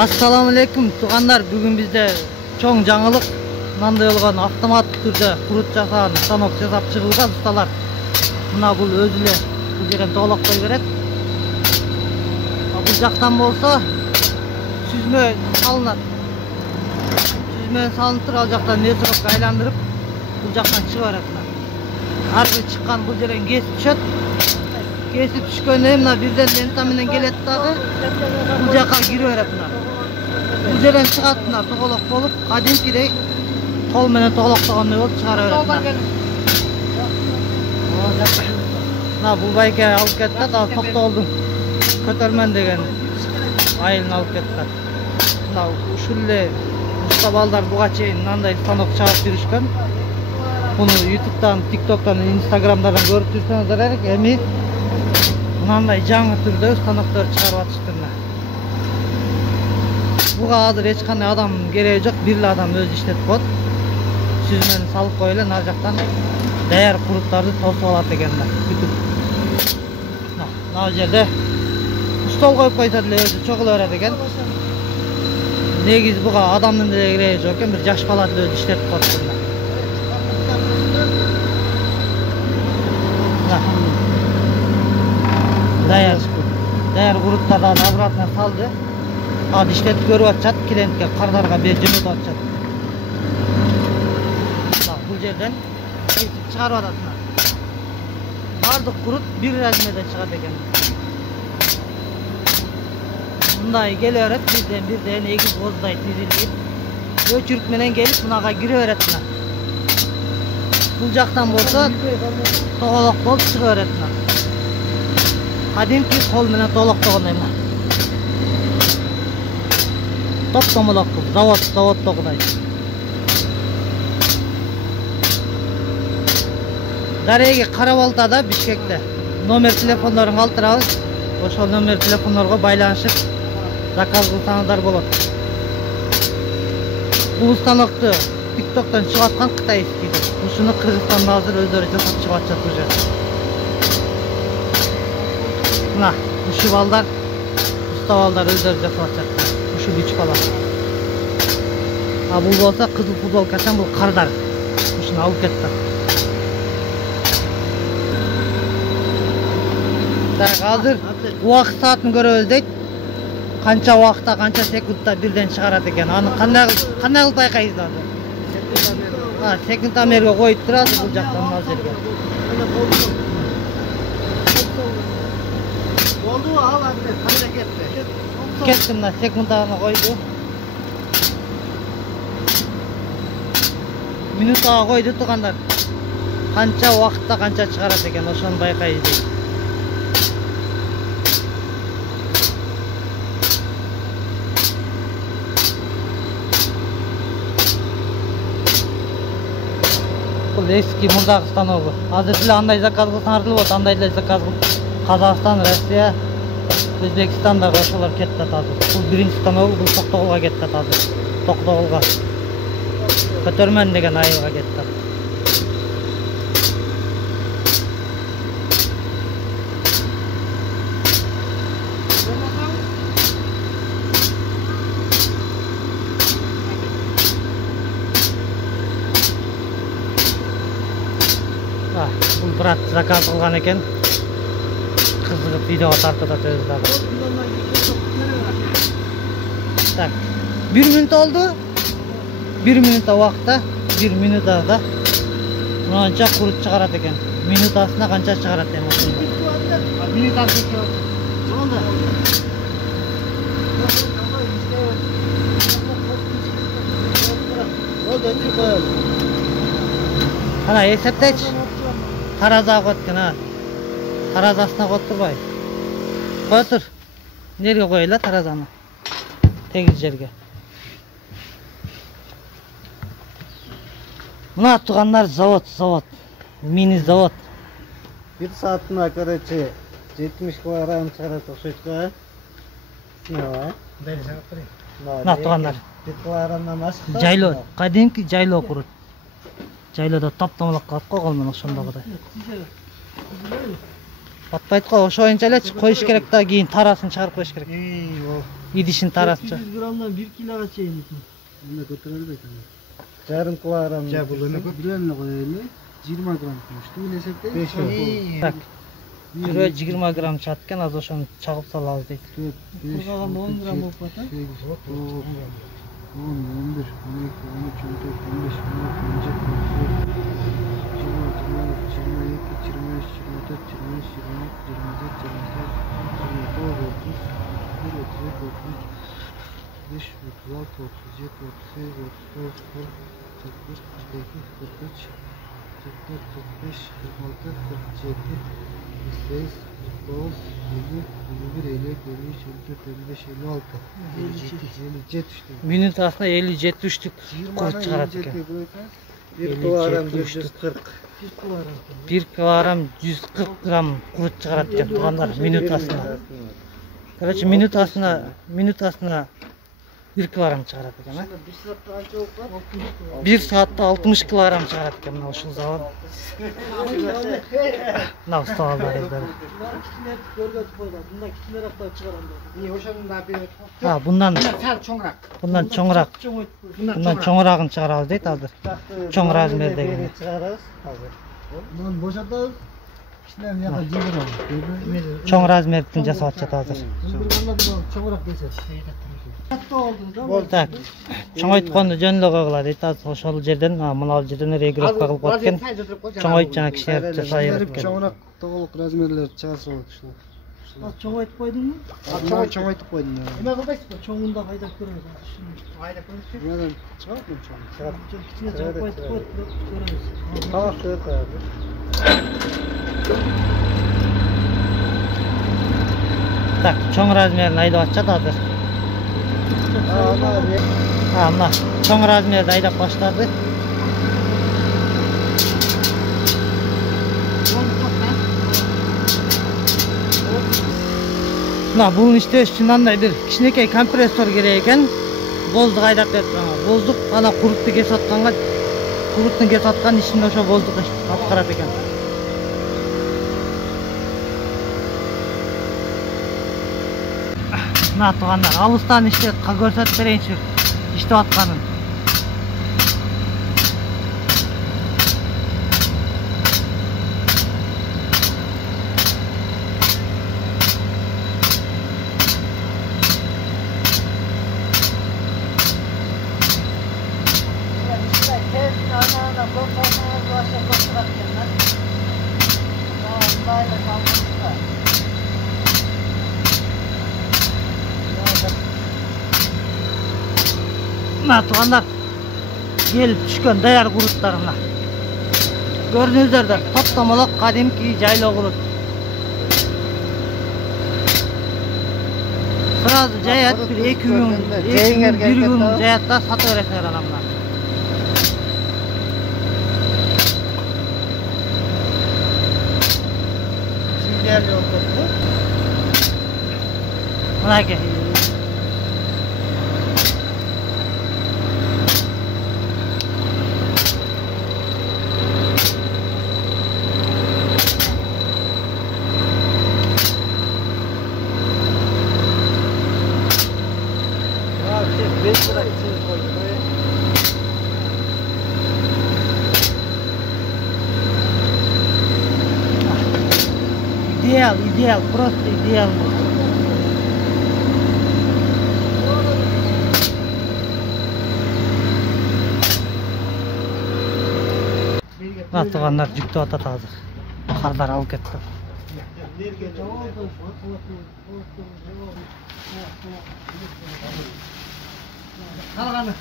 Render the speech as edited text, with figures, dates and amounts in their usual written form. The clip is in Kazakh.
Assalamu alaikum туғандар, бүгін бізде чоң жаңылық. Мынандай болған автомат түрде құрут жасаған станок жасап шығылған ұсталар. Мына бұл өзіле бұл жерден толықтай береді. Бұл жақтан болса сүзме салынады. Сүзме салынып тұр, ал жақтан месіропқа айландырып бұл жақтан шығып береді. Арғы шыққан бұл жерден кесіп түседі. Kesip düşkönde mına birden lentaminен келет дағы бұл жаққа кире береді. Бұл жерден шығады мына тоғылық болып, кадимкидей қол менен тоғылықтағандай болып шығара береді. Мына бұл байке алып кетті, ал тоқтолдың көтермен деген айылын алып кетті. Мына ушулле уста балдар буга чейин мынандай станок чыгарып жүрүшкөн. Bunu YouTube'dan, TikTok'tan, Instagram'dan görüp жүрсөңүздөр керек. Эми мынандай жаңы түрдө станоктор чыгарып атышты. Буга азыр эч кандай адам кереги жок, бир адам өзү иштетип коет. Сүзмени салып коелу, ар жактан даяр куруттарды тосуп алат экендар. Күтүп. Мына жерде стол коюп койсо деле өзү чогула берет экен. Негизи буга адамдын деле кереги жок экен, бир жаш бала деле өзү иштетип коет. Даяр куруттардан обратно салды. Ал иштетип көрүп атышат, клиентке кардарга берип жөнөтүп атышат. Бул жерден чыгарып атат. Бардык курут бир размерде чыгат экен. Мындай келе берет, бирден эгиз боздай тизилип, өчүрүк менен келип мынага кире берет. Бул жактан болсо тоголок болуп чыга берет. Кадимки кол менен толоктогондой мына. Топ-томолок заводдогудай. Дареги Кара-Балтада, Бишкекте. Номер телефондорун калтырабыз. Ошол номер телефондорго байланышып заказ кылсаңыздар болот. Бул станокту TikTok'tan чыгып аткан кытайский. Ушуну Кыргызстанда азыр өздөрү жасап чыгып атышат уже. Мына, ушу балдар, уста балдар өздөрү жасап атышат. Ушу 3 бала. А бул болсо кызыл футболкачан, бул кардар. Ушуну алып кетти. Так, азыр убакыт саатын көрөбүз дейт. Канча убакытта, канча секундта бирден чыгарат экен. Аны кандай кылып байкайсыз азыр? Секундомерге коюп турат бул жактан мына жерге. Oldu al anne, kamera ketти. Kettim mына секунданы койду. Минутага койду тугандар. Канча убакытта канча чыгарат экен, ошону байкайбыз. Бул эски мурдагы станогу. Азыр деле андай заказ кылсаңар деле болот, андай деле заказ кылып Казакстан, Россия, Өзбекстанда ошолор кетти азыр. Бул биринчи станок, бул Токтогулга кетти азыр. Токтогулга. Көтөрмен деген айылга кетти. Бул брат заказ кылган экен. Kızgıp video tartıda tözler. Tak. 1 minut oldu. 1 minuta vakta, 1 minuta da bunca kurut çıkarat eken. Minutasına kança çıkarat eken. Minutası ki oldu. Oldu. Ana esepteç. Taraza koytken ha. Tarazasına koyup turбай. Koy tur. Nereye koyuyla tarazanı? Tegiz жерге. Mına tuğanlar zavod. Mini zavod. Bir saatine короче 70 килограмм çıkarat okşayıp ne var? Mına tuğanlar. 1 kilogramdan aşık. Jaylo, kadimki jaylo kurut. Jayloda top-tomolok kılıp koygan ошондогудай. Батпайт го, ошоюнча эле коюш керек да, кийин тарасын чыгарып коюш керек. Идишин тарасынча. 200 gramdan 1 kiloga чейин. Bunda götürülmeydi. Yarım kilogram. Ya bu ne kadar? Bilenle koyayım. 20 gram koymuştu. Bu ne septe? 5 gram. Так. Жүрө 20 грамм чыгат экен, азыр ошону чагып салабыз дейт. 4, 5, 10 gram болуп атат. 10, 11, 12, 13, 14, 15, Минут астында 57 үштүк курут чыгарат экен. 1 kilogram 140. 1 килограмм 140 грамм курут чыгарат экен туугандар минут астында. Короче, минут астында 1 килограмм чыгарат экен, а? 1 саатта 60 килограмм чыгарат экен мына ушул завод. Мына усталар эздер. Bundan çoңураак чыгарабыз дейт азыр. Чоң размердеги. Bundan boşaltırız. İçinden yakın cıvıralım. Чоң размердин жасап атышат азыр. Cıvırganda bunu çoğurak geçer. Так, чоңойтконду жөн эле койгула дейт. Ошол жерден, мына жерден регулировка кылып коет экен. Чоңойтуп жана кичинерип жасай берет экен. Çoğurak to'g'riq razmerler chiqarsa bo'ladi shular. Çoğayıp koydun mu? Çoğaytib qo'ydim. Nima qilmaysiz? Çoğunda haydab ko'ramiz. Haydab ko'ramiz. Bunadan chiqadimi cho'ng? Kichkina cho'g qo'yib ko'ramiz. Tovoq qo'yib qo'yadi. Так, чоң размерин айдап атышат азыр. Мына чоң размерди айдап баштады. Мына бул иштеш үчүн андай бир кичинекей компрессор керек экен. Боздук айдап берет. Боздук ана курутту кесип атканга, куруттун кесип аткан ишин ошо боздук аткарат экен. Мына туугандар, алыстан иштеп көрсөтүп берейинчи иштеп атканын. Мына туугандар, келип түшкөн даяр куруттар мына. Көрдүңүздөр да, топтомолок кадимки жайлоо курут. Сразу жаят, бир 2 күн, 1 күн жаят да сата бересиңер ана мына. Мынаке. Идеал, просто идеально. Мына туугандар жүктөп атат азыр. Кардар алып кетти. Калганы.